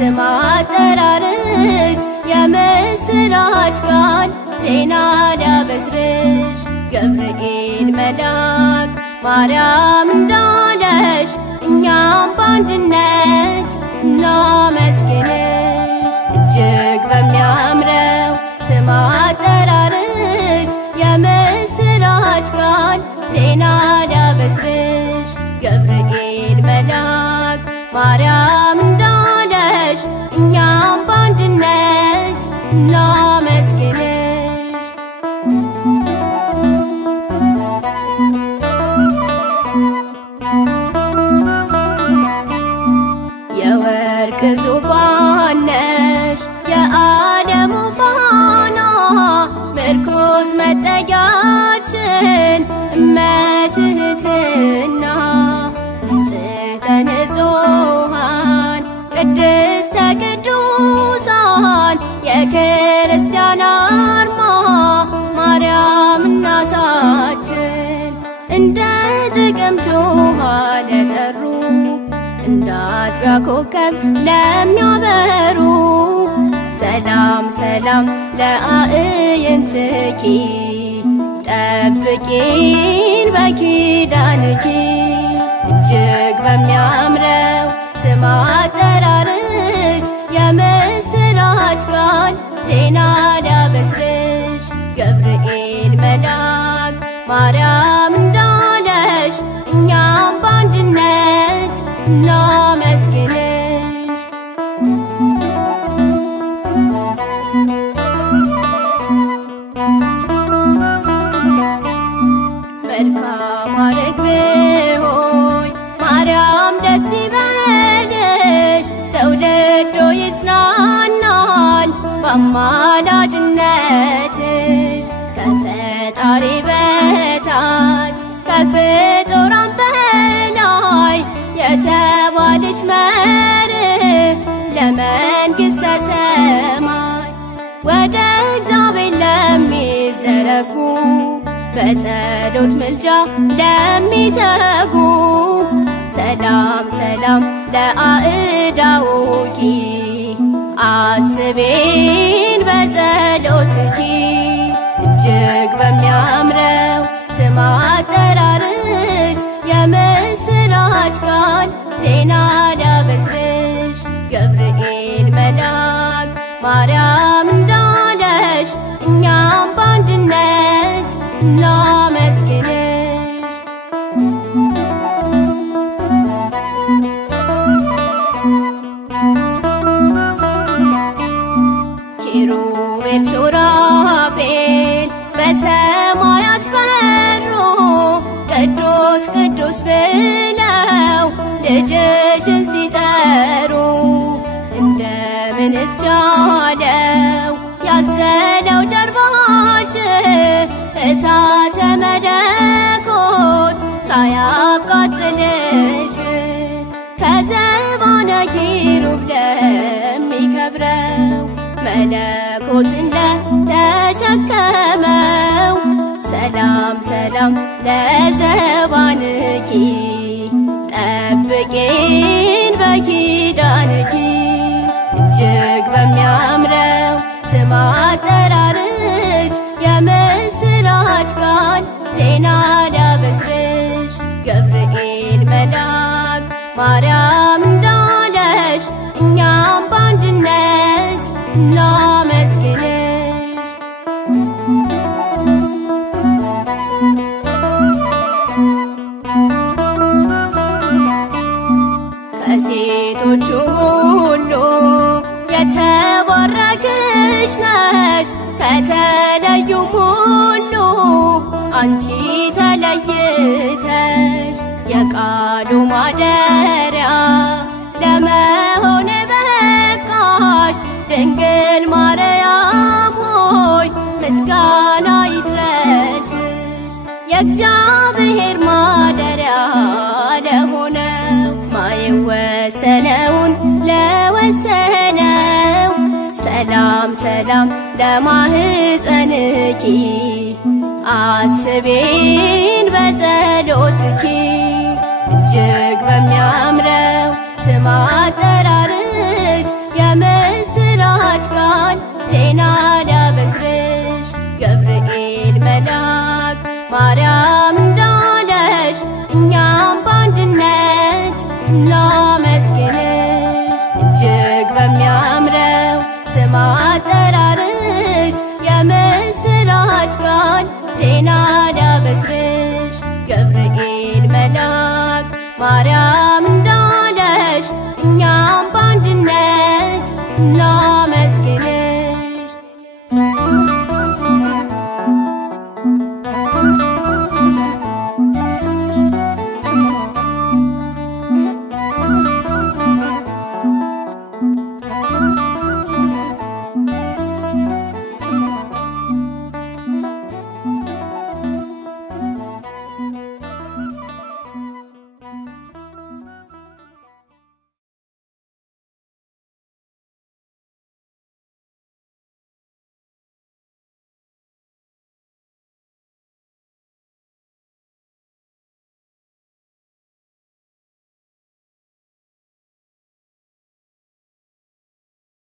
ስም አጠራርሽ የምስራች ቃል ዜና ሊያበስርሽ ገብርኤል መልአክ ማርያም እንዳለሽ እኛም በአንድነት እናመስግንሽ። እጅግ በሚያምረው ስም አጠራርሽ የምስራች ቃል ዜና ሊያበስርሽ ገብርኤል መልአክ ማርያም እንዳለሽ እኛም በአንድነት እናመስግንሽ። የወርቅ ዙፋን ነሽ የዓለሙ ፋና ምርኩዝ መጠጊያችን እመትህትና ንጽሕተ ንጹሐን ቅድስተ ቅዱሳን የክርስቲያን አርማ ማርያም እናታችን እንደ ጥቅምት ውሃ ለጠሩ እንደ አጥቢያ ኮከብ ለሚያበሩ ሰላም ሰላም ለአዕይንትኪ ጠብቂን በኪዳንኪ። እጅግ በሚያምረው ስም አጠራርሽ የምስራች ቃል ዜና ሊያበስርሽ ገብርኤል መልአክ ማርያም እንዳለሽ እኛም በአንድነት እናመስግንሽ። መልካም ርግብ ሆይ ማርያም ደስ ይበልሽ ትውልዱ ይጽናናል በአማላጅነትሽ ከፈጣሪ በታች ከፍጡራን በላይ የተባልሽ መርህ ለመንግሥተ ሰማይ ወደ እግዚአብሔር ለሚዘረጉ በጸሎት ምልጃ ለሚተጉ ሰላም ሰላም ለአእዳውኪ አስቤን በጸሎትኪ። እጅግ በሚያምረው ስም አጠራርሽ የምስራች ቃል ዜና ሊያበስርሽ ገብርኤል መልአክ ማርያም እንዳለሽ እኛም በአንድነት እናመስግንሽ። ኪሩቤል ሱራፌል በሰማያት በሩ ቅዱስ ቅዱስ ብለው ልጅሽን ሲጠሩ እንደምንስ ቻለው ያዘለው ጀርባሽ እሳተ መለኮት ሳያቃጥልሽ ከዘባነ ኪሩብ ለሚከብረው መለኮትን ለተሸከመው ሰላም ሰላም ለዘባንኪ ጠብቂን በኪዳንኪ። እጅግ በሚያምረው ስም አጠራርሽ የምስራች ቃል ዜና ሊያበስርሽ ገብርኤል መልአክ ማርያም እንዳለሽ እኛም በአንድነት እናመስግንሽ። ከሴቶቹ ሁሉ የተባረክሽ ነሽ ከተለዩም ሁሉ አንቺ ተለይተሽ የቃሉ ማደሪያ ለመሆን በቃሽ ድንግል ማርያም ሆይ ምስጋና ይድረስሽ። የእግዚአብሔር ማደሪያ ለሆነው ማይወሰነውን ለወሰነው ሰላም ሰላም ለማህፀንኪ አስቤን በጸሎትኪ። እጅግ በሚያምረው ስም አጠራርሽ የምስራች ቃል ዜና ሊያበስርሽ ገብርኤል መልአክ ማርያም እንዳለሽ እኛም በአንድነት እናመስግንሽ። እጅግ በሚያምረው ስም አጠራርሽ የምስራች ቃል ዜና ሊያበስርሽ ገብርኤል መልአክ ማርያም